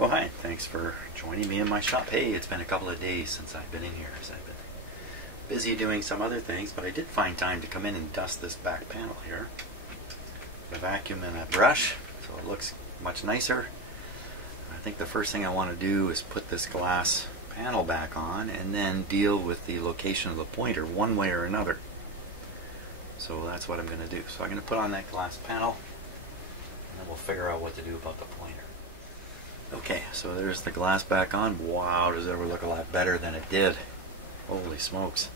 Well, hi, thanks for joining me in my shop. Hey, it's been a couple of days since I've been in here, as I've been busy doing some other things, but I did find time to come in and dust this back panel here. A vacuum and a brush, so it looks much nicer. I think the first thing I want to do is put this glass panel back on and then deal with the location of the pointer one way or another. So that's what I'm going to do. So I'm going to put on that glass panel and then we'll figure out what to do about the pointer. Okay, so there's the glass back on. Wow, does it ever look a lot better than it did. Holy smokes.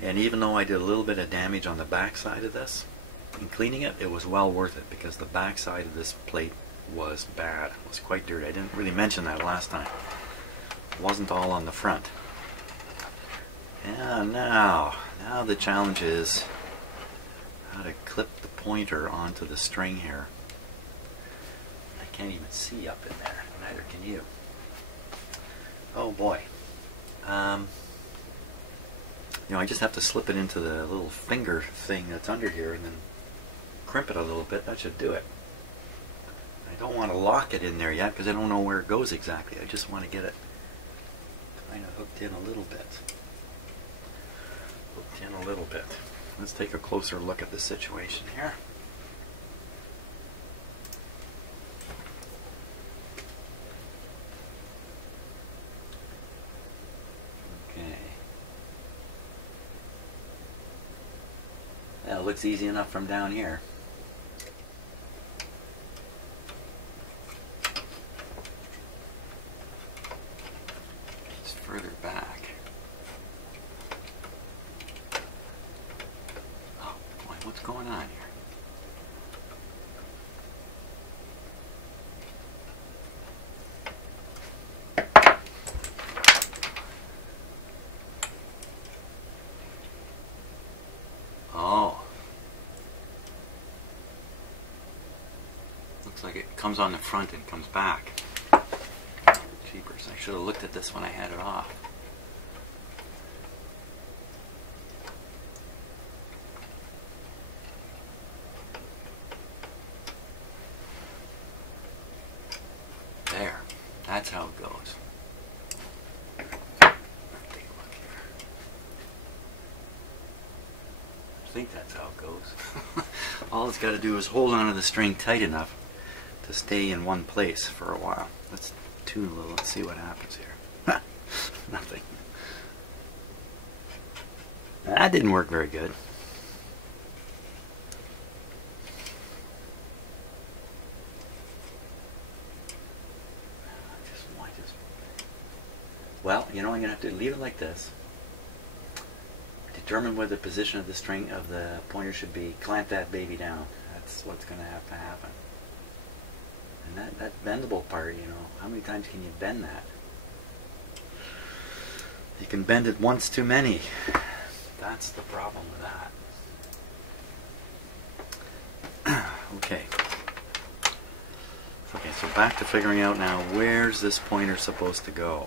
And even though I did a little bit of damage on the back side of this, in cleaning it, it was well worth it because the back side of this plate was bad. It was quite dirty. I didn't really mention that last time. It wasn't all on the front. And now the challenge is how to clip the pointer onto the string here. I can't even see up in there. Neither can you. Oh boy. You know, I just have to slip it into the little finger thing that's under here and then crimp it a little bit. That should do it. I don't want to lock it in there yet because I don't know where it goes exactly. I just want to get it kind of hooked in a little bit. Hooked in a little bit. Let's take a closer look at the situation here. It looks easy enough from down here. Just further back. Oh boy, what's going on here? Looks like it comes on the front and comes back. Jeepers, I should have looked at this when I had it off. There, that's how it goes. Take a look here. I think that's how it goes. All it's got to do is hold onto the string tight enough to stay in one place for a while. Let's tune a little and see what happens here. Nothing. That didn't work very good. Well, you know, I'm going to have to leave it like this. Determine where the position of the string of the pointer should be. Clamp that baby down. That's what's going to have to happen. And that bendable part, you know, how many times can you bend that? You can bend it once too many. That's the problem with that. Okay. Okay, so back to figuring out now, where's this pointer supposed to go?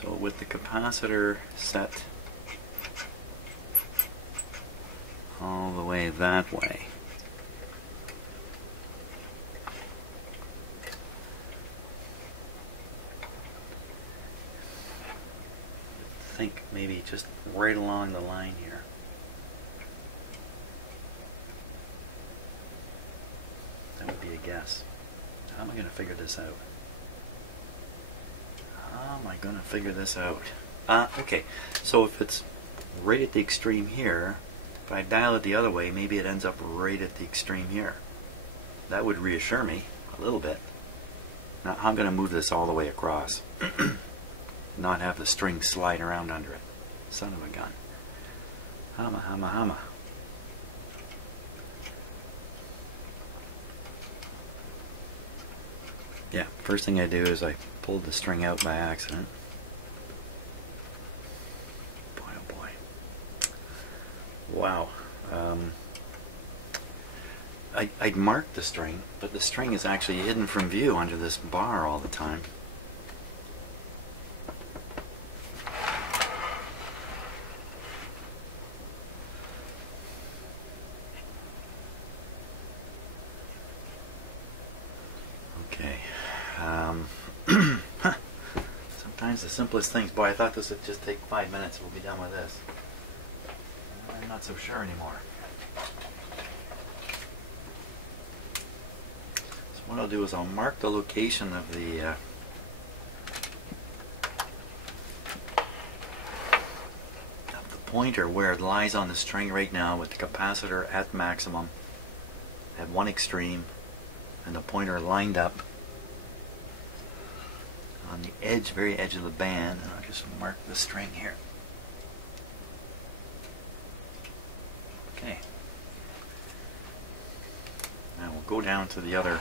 So with the capacitor set all the way that way, I think maybe just right along the line here. That would be a guess. How am I going to figure this out? How am I going to figure this out? Okay, so if it's right at the extreme here, if I dial it the other way, maybe it ends up right at the extreme here. That would reassure me a little bit. Now I'm going to move this all the way across. Not have the string slide around under it. Son of a gun. Hama, hama, hama. Yeah, first thing I do is I pulled the string out by accident. Boy, oh boy. Wow. I'd marked the string, but the string is actually hidden from view under this bar all the time. sometimes the simplest things. Boy, I thought this would just take 5 minutes. We'll be done with this. I'm not so sure anymore. So what I'll do is I'll mark the location of the pointer where it lies on the string right now, with the capacitor at maximum at one extreme and the pointer lined up on the edge, very edge of the band. And I'll just mark the string here. Okay. Now we'll go down to the other end.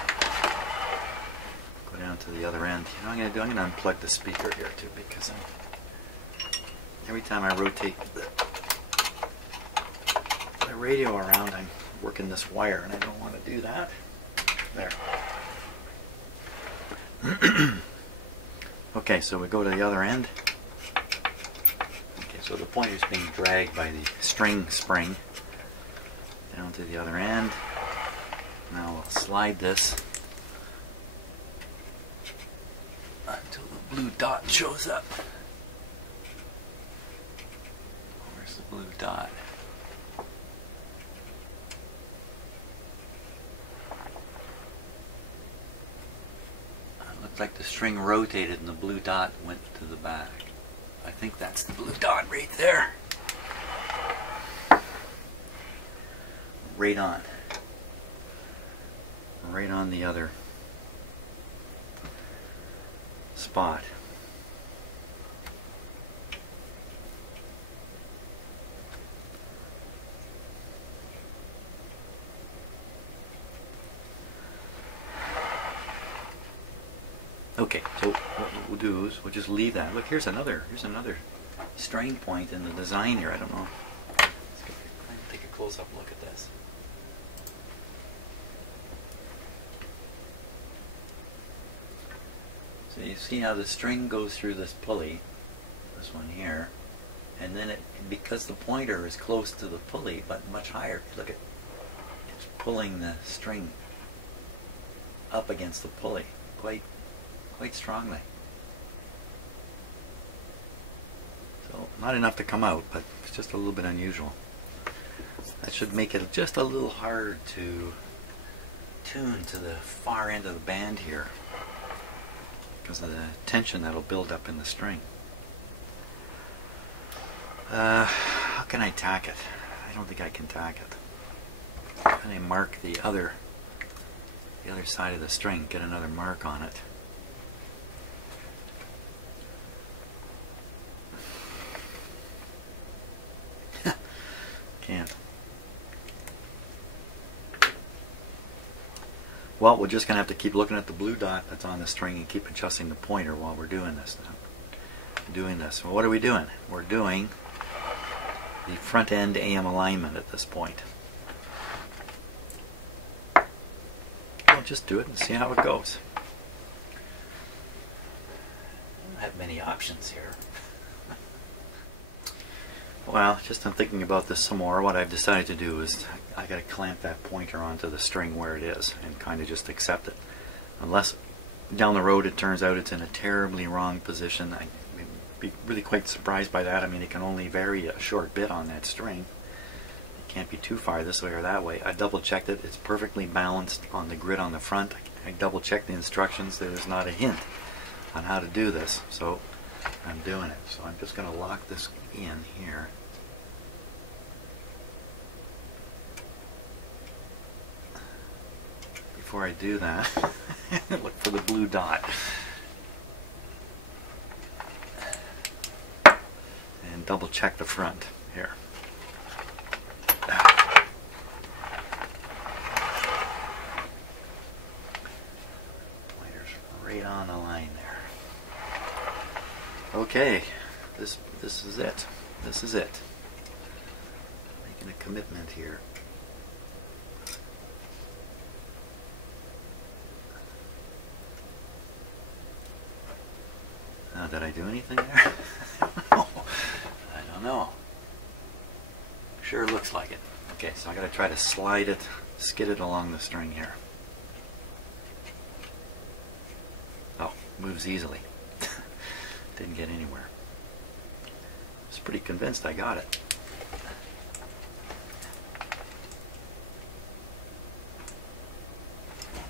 You know what I'm going to unplug the speaker here too, because every time I rotate the radio around, I'm working this wire, and I don't want to do that. There. Okay, so we go to the other end. Okay, so the pointer is being dragged by the string spring down to the other end. Now we'll slide this until the blue dot shows up. Where's the blue dot? Looks like the string rotated and the blue dot went to the back. I think that's the blue dot right there. Right on. Right on the other spot. Okay, so what we'll do is we'll just leave that. Look, here's another strain point in the design here. I don't know. Let's take a close-up look at this. So you see how the string goes through this pulley, this one here, and then because the pointer is close to the pulley but much higher, look at it's pulling the string up against the pulley quite strongly. So not enough to come out, but it's just a little bit unusual. That should make it just a little hard to tune to the far end of the band here because of the tension that'll build up in the string. How can I tack it? I don't think I can tack it. How can I mark the other side of the string, get another mark on it? Can't. Well, we're just going to have to keep looking at the blue dot that's on the string and keep adjusting the pointer while we're doing this now. So what are we doing? We're doing the front end AM alignment at this point. We'll just do it and see how it goes. I don't have many options here. Well, just in thinking about this some more, what I've decided to do is I got to clamp that pointer onto the string where it is and kind of just accept it. Unless down the road it turns out it's in a terribly wrong position, I'd be really quite surprised by that. I mean, it can only vary a short bit on that string. It can't be too far this way or that way. I double checked it. It's perfectly balanced on the grid on the front. I double checked the instructions. There's not a hint on how to do this. So I'm doing it. So I'm just going to lock this in here. Before I do that, look for the blue dot. And double check the front here. Pointer's right on the line there. Okay, this is it. This is it. Making a commitment here. Did I do anything there? I don't know. Sure looks like it. Okay, so I got to try to slide it, skid it along the string here. Oh, moves easily. Didn't get anywhere. I was pretty convinced I got it.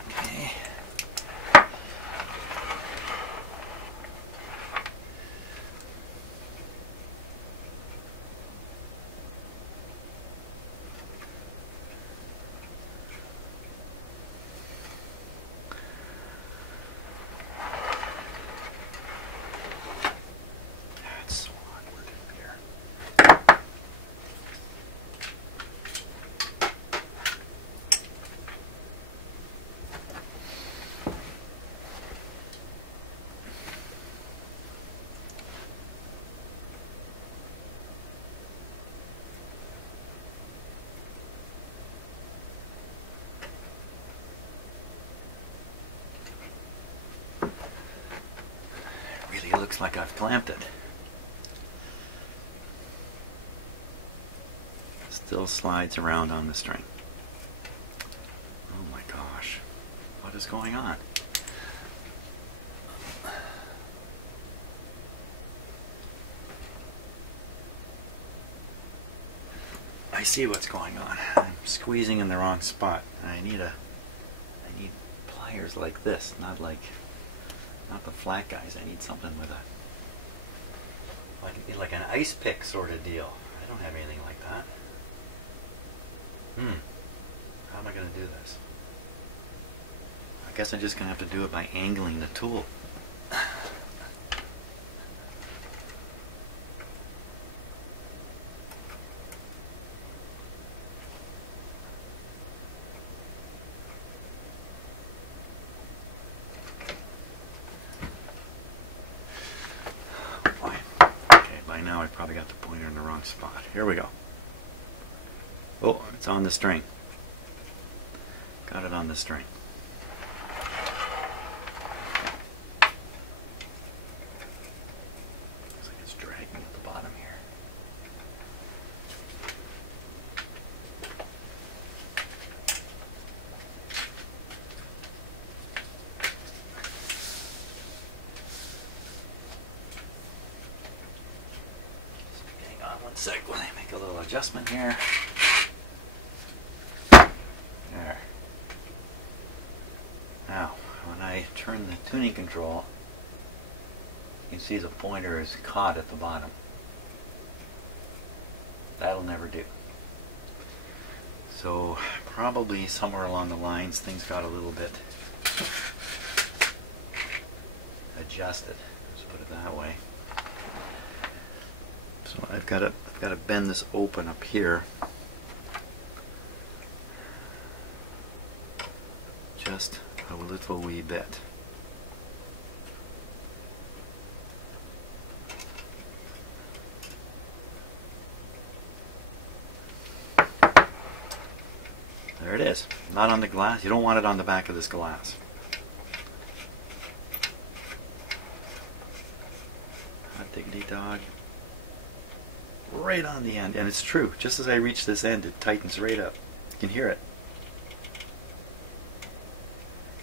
Okay. Really looks like I've clamped it. Still slides around on the string. Oh my gosh. What is going on? I see what's going on. I'm squeezing in the wrong spot. I need pliers like this, not the flat guys. I need something with a like an ice pick sort of deal. I don't have anything like that. How am I going to do this? I guess I'm just going to have to do it by angling the tool. Now I probably got the pointer in the wrong spot. Here we go. Oh, it's on the string. Got it on the string. Looks like it's dragging at the bottom here. One sec, let me make a little adjustment here. There. Now, when I turn the tuning control, you can see the pointer is caught at the bottom. That'll never do. So, probably somewhere along the lines, things got a little bit adjusted. Let's put it that way. So I've got to bend this open up here, just a little wee bit. There it is. Not on the glass. You don't want it on the back of this glass. Hot diggity dog. Right on the end, and it's true. Just as I reach this end, it tightens right up. You can hear it.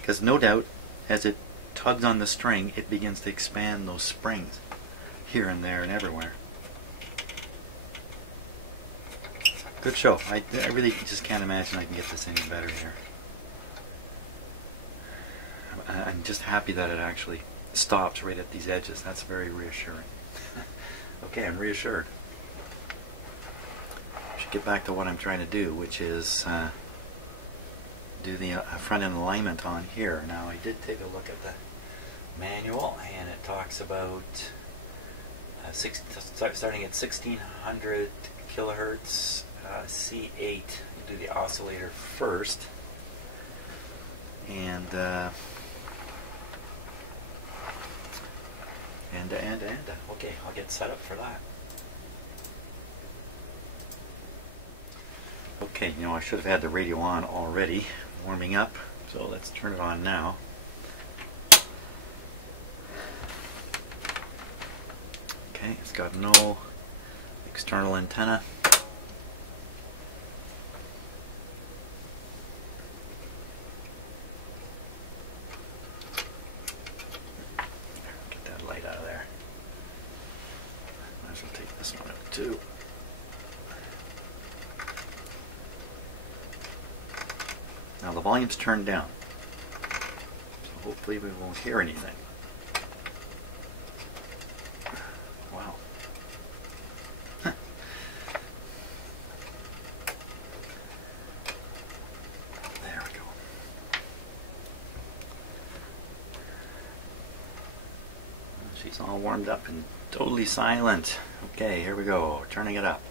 Because no doubt, as it tugs on the string, it begins to expand those springs here and there and everywhere. Good show. I really just can't imagine I can get this any better here. I'm just happy that it actually stops right at these edges. That's very reassuring. Okay, I'm reassured. Get back to what I'm trying to do, which is do the front end alignment on here. Now I did take a look at the manual, and it talks about starting at 1600 kilohertz C8. You do the oscillator first, and okay, I'll get set up for that. Okay, I should have had the radio on already, warming up, so let's turn it on now. Okay, it's got no external antenna. Get that light out of there. volume's turned down. So hopefully we won't hear anything. Wow. There we go. She's all warmed up and totally silent. Okay, here we go. Turning it up.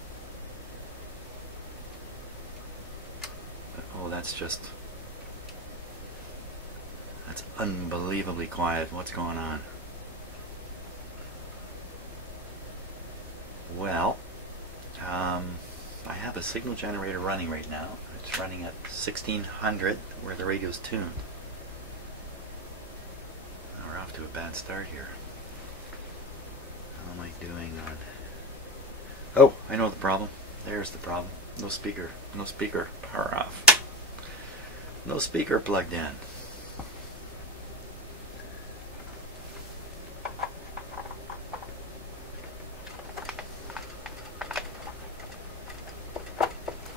Oh, that's unbelievably quiet. What's going on? Well, I have a signal generator running right now. It's running at 1600 where the radio's tuned. Now we're off to a bad start here. How am I doing on... Oh, I know the problem. There's the problem. No speaker. No speaker. Power off. No speaker plugged in.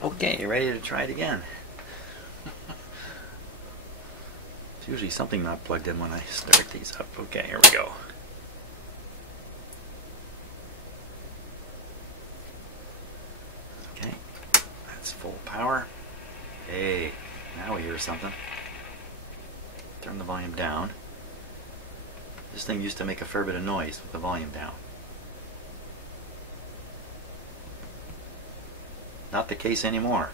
Okay, you ready to try it again? It's usually something not plugged in when I start these up. Okay, here we go. Okay, that's full power. Hey, now we hear something. Turn the volume down. This thing used to make a fair bit of noise with the volume down. Not the case anymore.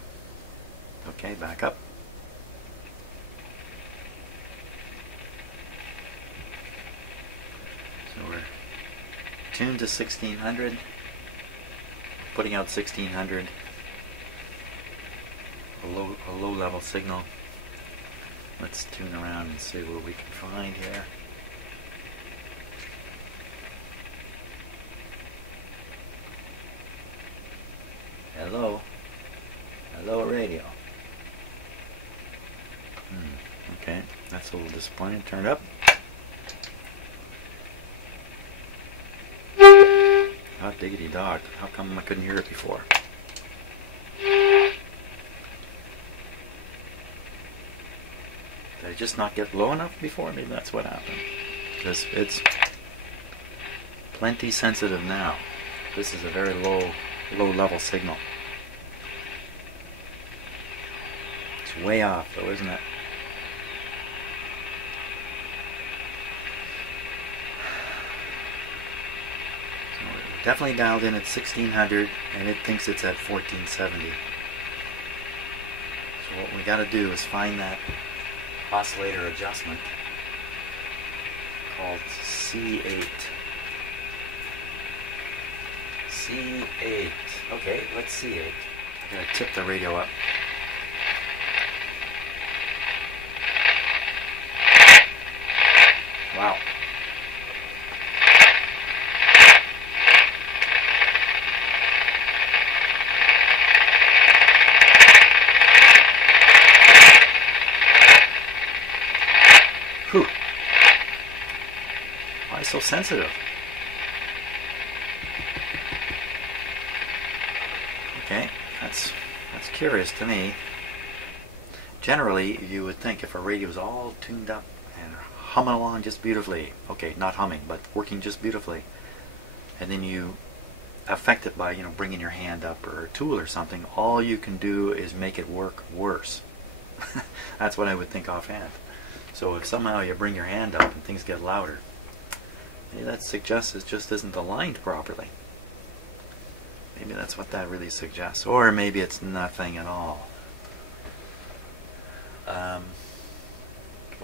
Okay, back up. So we're tuned to 1600, putting out 1600, a low level signal. Let's tune around and see what we can find here. Hello. Hello, radio. Okay, that's a little disappointing. Turn it up. Hot diggity dog. How come I couldn't hear it before? Did I just not get low enough before? Maybe that's what happened. Because it's plenty sensitive now. This is a very low level signal. It's way off though, isn't it? So we're definitely dialed in at 1600 and it thinks it's at 1470. So what we got to do is find that oscillator adjustment called C8. C8. Okay, let's C8. I'm going to tip the radio up. Wow. Whew. Why so sensitive? Okay, that's curious to me. Generally, you would think if a radio is all tuned up and humming along just beautifully, okay, not humming, but working just beautifully, and then you affect it by, bringing your hand up or a tool or something, all you can do is make it work worse. That's what I would think offhand. So if somehow you bring your hand up and things get louder, maybe that suggests it just isn't aligned properly. Maybe that's what that really suggests. Or maybe it's nothing at all.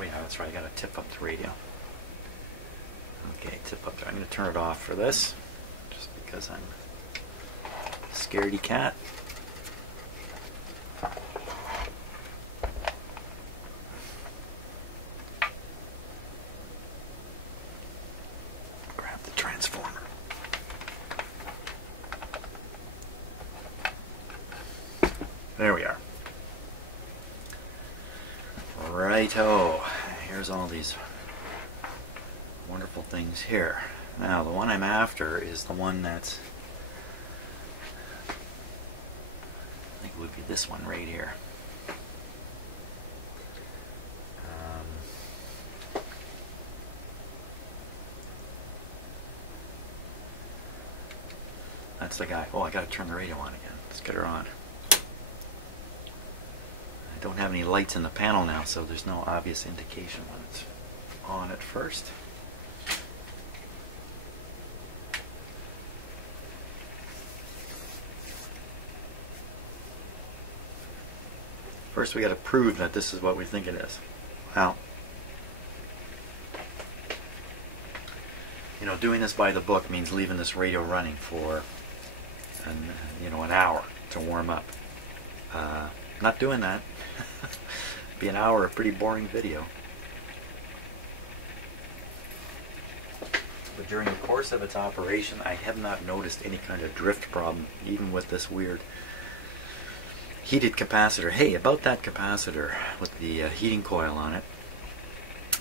Oh yeah, that's right, I gotta tip up the radio. Okay, tip up. I'm gonna turn it off for this, just because I'm a scaredy cat. Grab the transformer. There we are. Righto. Here's all these wonderful things here. Now, the one I'm after is the one that's, I think it would be this one right here. the guy. Oh, I got to turn the radio on again. Let's get her on. I don't have any lights in the panel now, so there's no obvious indication when it's on at first. First we got to prove that this is what we think it is. Well, you know, doing this by the book means leaving this radio running for an hour to warm up. Not doing that. Be an hour of pretty boring video. But during the course of its operation, I have not noticed any kind of drift problem, even with this weird heated capacitor. Hey, about that capacitor with the heating coil on it,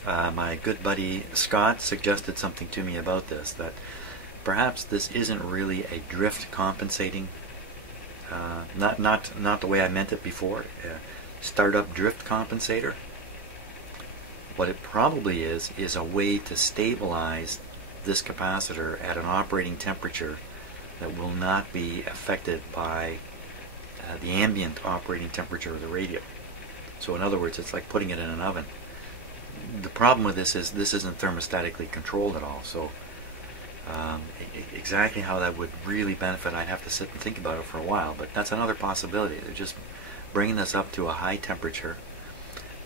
my good buddy Scott suggested something to me about this, that perhaps this isn't really a drift compensating, not the way I meant it before, startup drift compensator. What it probably is a way to stabilize this capacitor at an operating temperature that will not be affected by the ambient operating temperature of the radio. So in other words, it's like putting it in an oven. The problem with this is this isn't thermostatically controlled at all. So exactly how that would really benefit, I'd have to sit and think about it for a while. But that's another possibility. They're just bringing this up to a high temperature.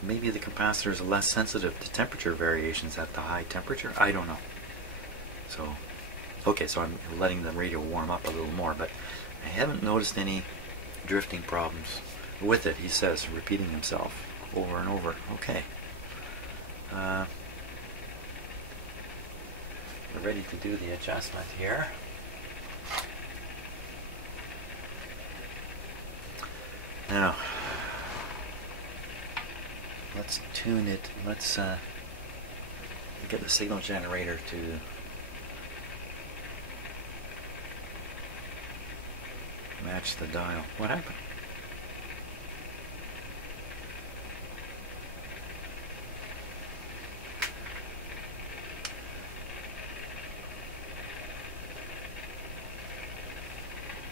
Maybe the capacitor is less sensitive to temperature variations at the high temperature. I don't know. So, okay, so I'm letting the radio warm up a little more, but I haven't noticed any drifting problems with it, he says, repeating himself over and over. Okay. We're ready to do the adjustment here. Now, let's tune it. Let's get the signal generator to match the dial. What happened?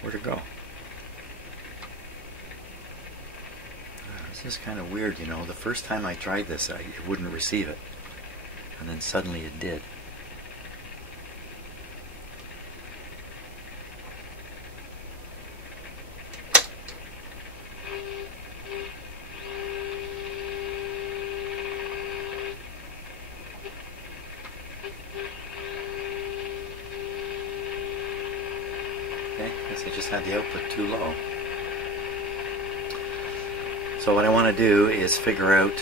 Where'd it go? This is kind of weird, you know. The first time I tried this, it wouldn't receive it. And then suddenly it did. Okay, guess I just had the output too low. So what I want to do is figure out,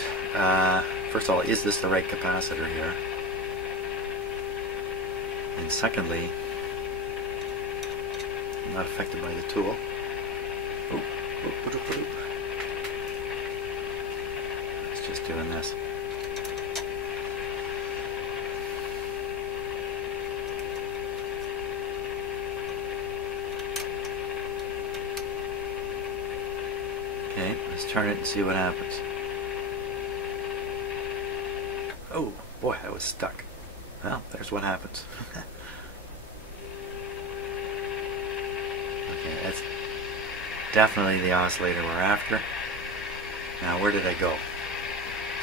first of all, is this the right capacitor here? And secondly, I'm not affected by the tool. Oop, oop, oop, oop, oop. It's just doing this. Okay, let's turn it and see what happens. Oh boy, I was stuck. Well, there's what happens. Okay, that's definitely the oscillator we're after. Now, where did I go?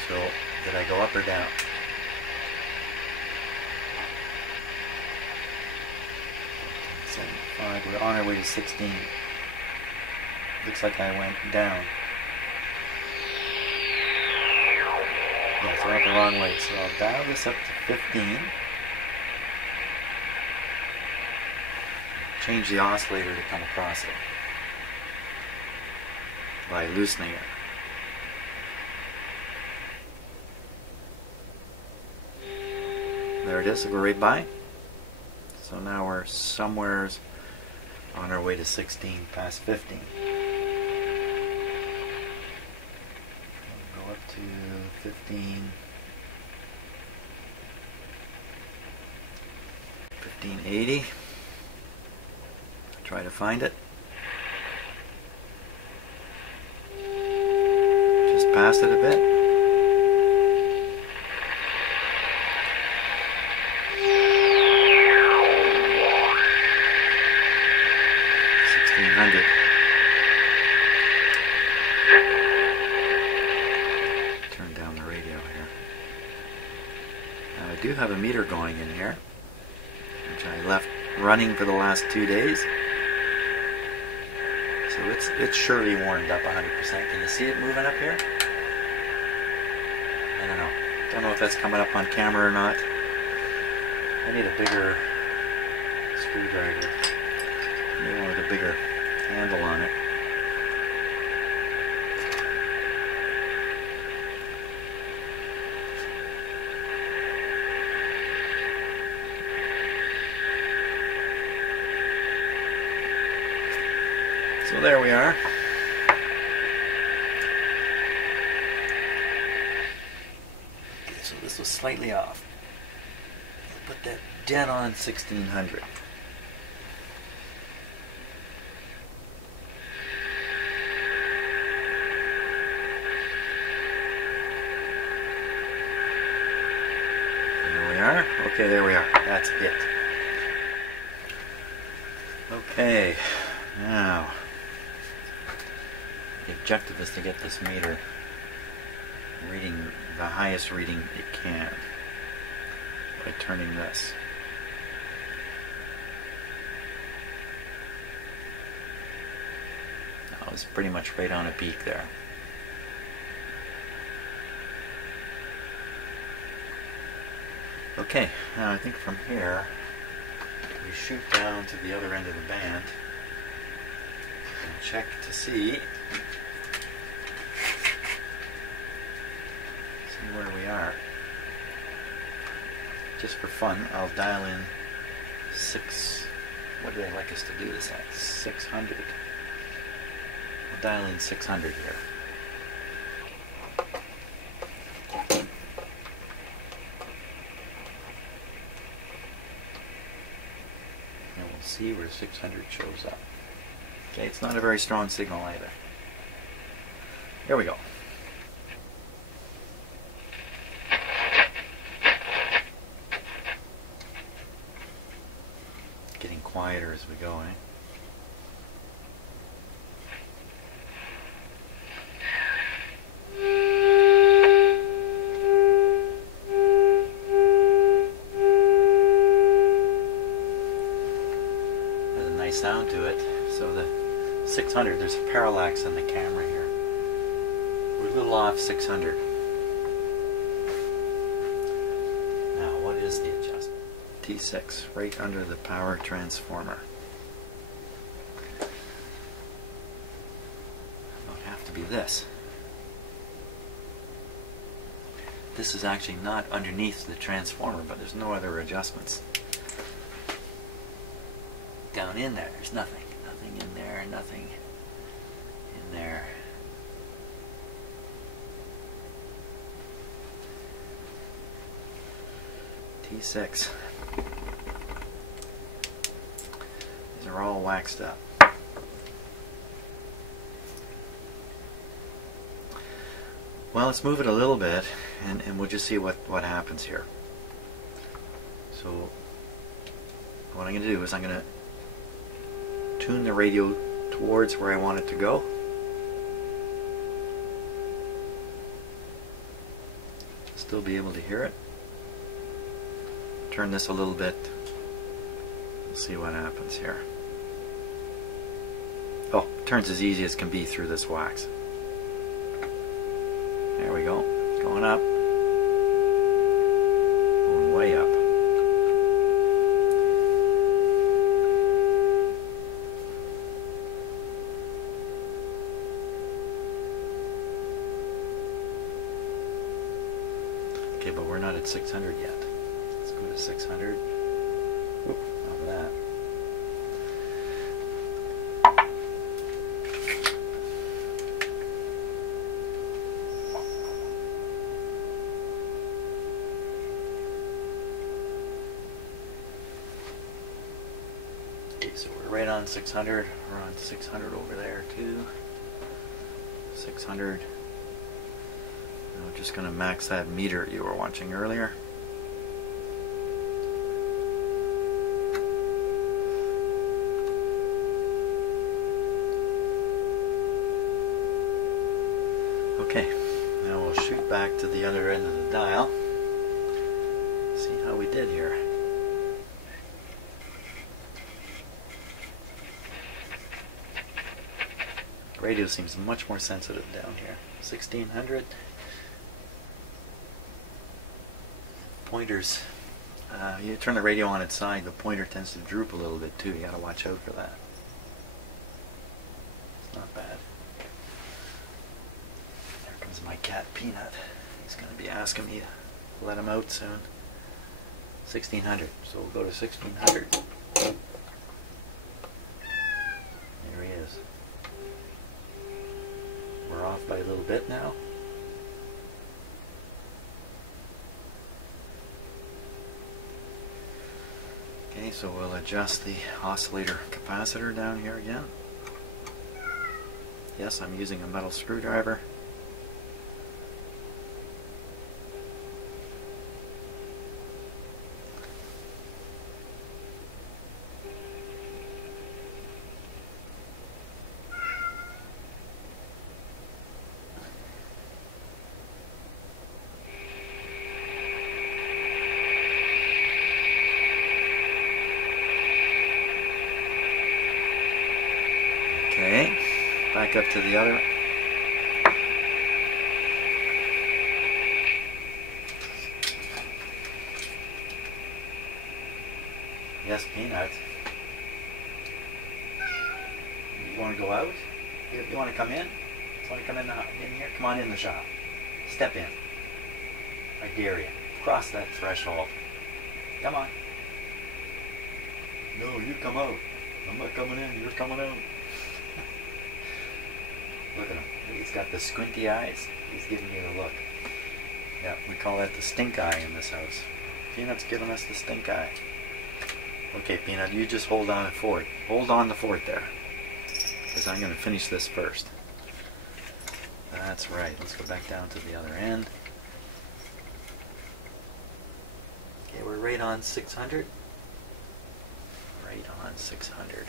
So, did I go up or down? We're on our way to 16. Looks like I went down. Yeah, so I went the wrong way. So I'll dial this up to 15. Change the oscillator to come across it by loosening it. There it is. It'll go right by. So now we're somewhere on our way to 16 past 15. Go up to 15. 1580. Try to find it. Just past it a bit. Turn down the radio here. Now I do have a meter going in here, which I left running for the last 2 days. So it's surely warmed up 100%. Can you see it moving up here? I don't know. Don't know if that's coming up on camera or not. I need a bigger screwdriver. Maybe one with a bigger handle on it. So there we are. Okay, so this was slightly off. I'll put that dead on 1600. There we are. Okay, there we are. That's it. Okay, now the objective is to get this meter reading the highest reading it can by turning this. Now it's pretty much right on a peak there. Okay, now I think from here we shoot down to the other end of the band and check to see where we are. Just for fun, I'll dial in what do they like us to do this at? 600. I'll dial in 600 here. And we'll see where 600 shows up. Okay, it's not a very strong signal either. Here we go. Getting quieter as we go, eh? There's a nice sound to it. So the 600, there's a parallax on the camera here. We're a little off 600. Now, what is the adjustment? T6, right under the power transformer. It don't have to be this. This is actually not underneath the transformer, but there's no other adjustments. Down in there, there's nothing. Nothing in there, nothing in there. T6. These are all waxed up. Well, let's move it a little bit and we'll just see what happens here. So what I'm going to do is I'm going to tune the radio towards where I want it to go. Still be able to hear it. Turn this a little bit. We'll see what happens here. Oh, it turns as easy as can be through this wax. There we go. Going up. Going way up. Okay, but we're not at 600 yet. Let's go to 600. Oop, not that. Okay, so we're right on 600. We're on 600 over there too. 600. I'm just going to max that meter you were watching earlier. Okay, now we'll shoot back to the other end of the dial. See how we did here. Radio seems much more sensitive down here. 1600. Pointers. You turn the radio on its side, the pointer tends to droop a little bit too. You gotta watch out for that. It's not bad. There comes my cat Peanut. He's gonna be asking me to let him out soon. 1600. So we'll go to 1600. There he is. We're off by a little bit now. Okay, so we'll adjust the oscillator capacitor down here again. Yes, I'm using a metal screwdriver. Okay, back up to the other. Yes, Peanut. You want to go out? You want to come in? You want to come in here? Come on in the shop. Step in. I dare you. Cross that threshold. Come on. No, you come out. I'm not coming in. You're coming out. Look at him. He's got the squinty eyes. He's giving you the look. Yeah, we call that the stink eye in this house. Peanut's giving us the stink eye. Okay, Peanut, you just hold on to the fort. Hold on the fort there. Because I'm going to finish this first. That's right. Let's go back down to the other end. Okay, we're right on 600. Right on 600.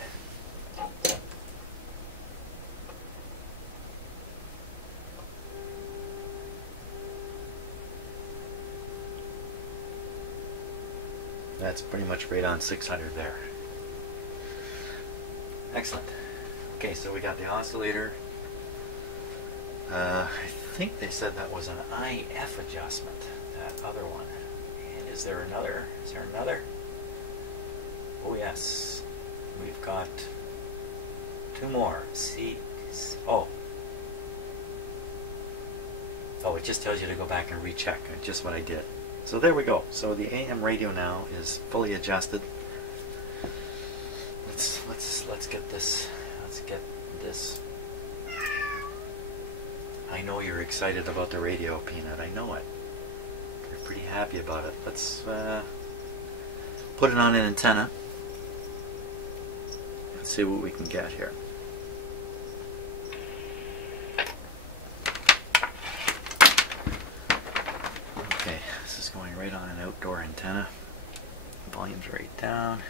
That's pretty much right on 600 there. Excellent. Okay, so we got the oscillator. I think they said that was an IF adjustment, that other one. And is there another? Is there another? Oh yes. We've got two more. Oh, it just tells you to go back and recheck. Just what I did. So there we go. So the AM radio now is fully adjusted. Let's get this. Let's get this. I know you're excited about the radio, Peanut. I know it. You're pretty happy about it. Let's put it on an antenna. Let's see what we can get here. Okay, this is going right on an outdoor antenna. Volume's right down.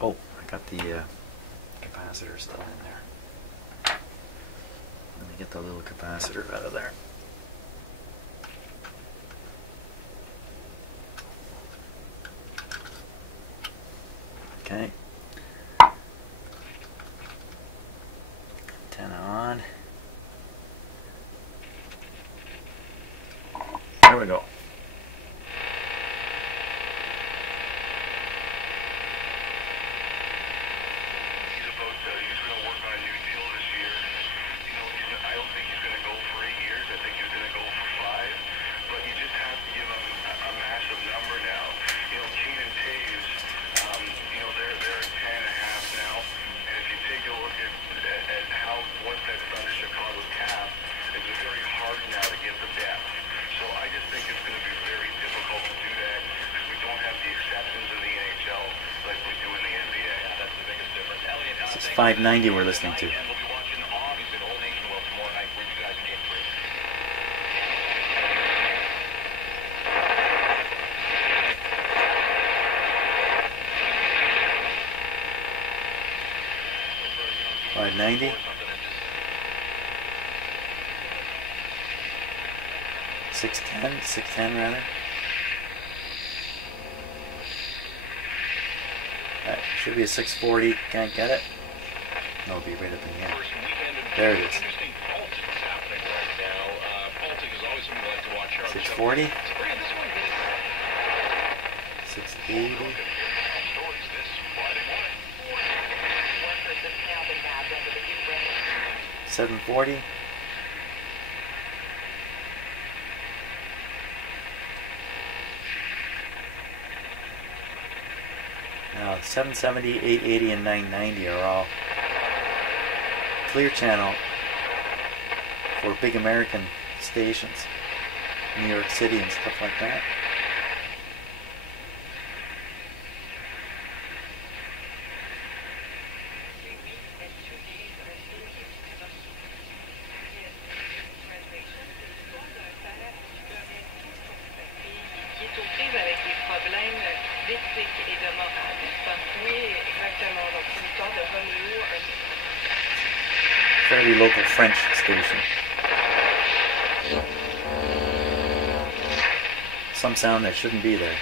Oh, I got the capacitor still in there. Let me get the little capacitor out of there. Okay. Antenna on. There we go. This is 590 we're listening to. $590. 610 rather. That should be a 640. Can't get it. No, it'll be right up in here. There it is. 640. 680. 740. Now 770, 880, and 990 are all clear channel for big American stations, New York City and stuff like that. Fairly local French station. Some sound that shouldn't be there.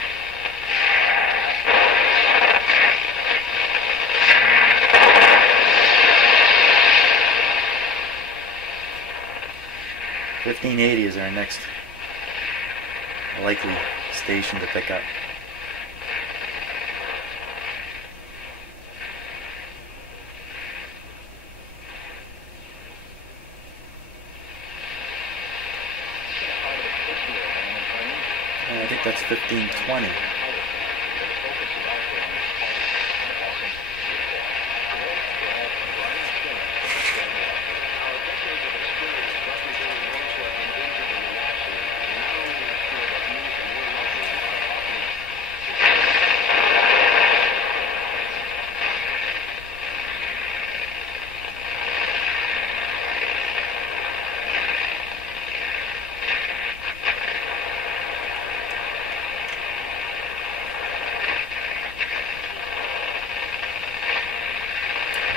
$15.80 is our next likely station to pick up. I think that's 1520.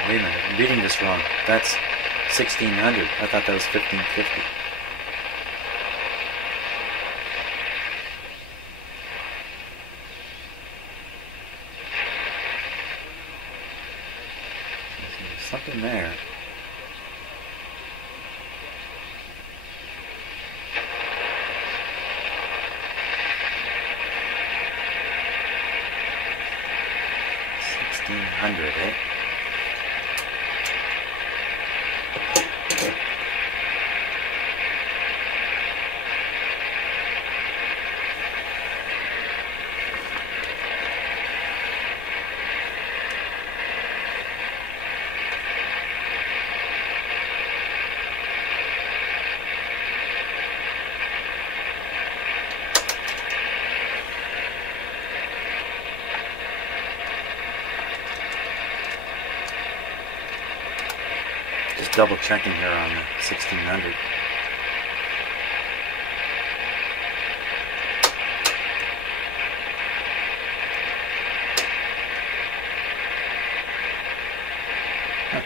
Wait a minute, I'm reading this wrong. That's 1600. I thought that was 1550. There's something there. $1,600, eh? Just double checking here on the 1600. Huh.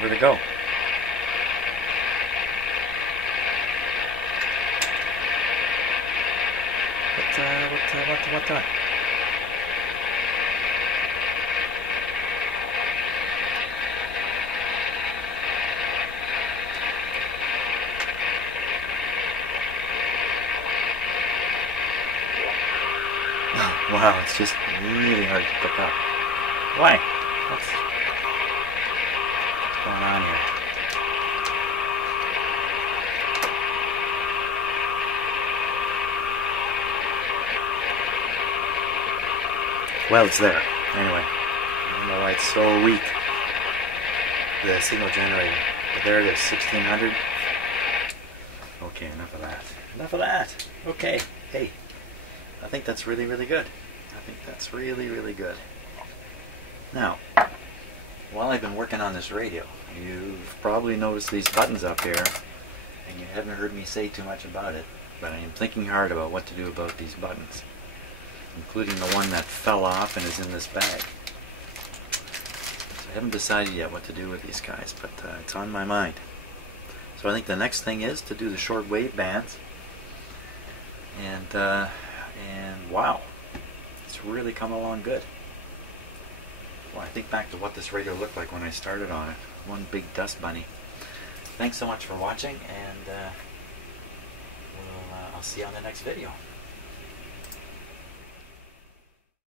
Where'd it go? What the? Wow, it's just really hard to pick up. Why? What's going on here? Well, it's there. Anyway, I don't know why it's so weak, the signal generator. But there it is, 1600. Okay, enough of that. Enough of that. Okay, hey, I think that's really, really good. I think that's really, really good. Now, while I've been working on this radio, you've probably noticed these buttons up here, and you haven't heard me say too much about it, but I am thinking hard about what to do about these buttons, including the one that fell off and is in this bag. So I haven't decided yet what to do with these guys, but it's on my mind. So I think the next thing is to do the shortwave bands, and wow, it's really come along good. Well, I think back to what this radio looked like when I started on it. One big dust bunny. Thanks so much for watching, and I'll see you on the next video.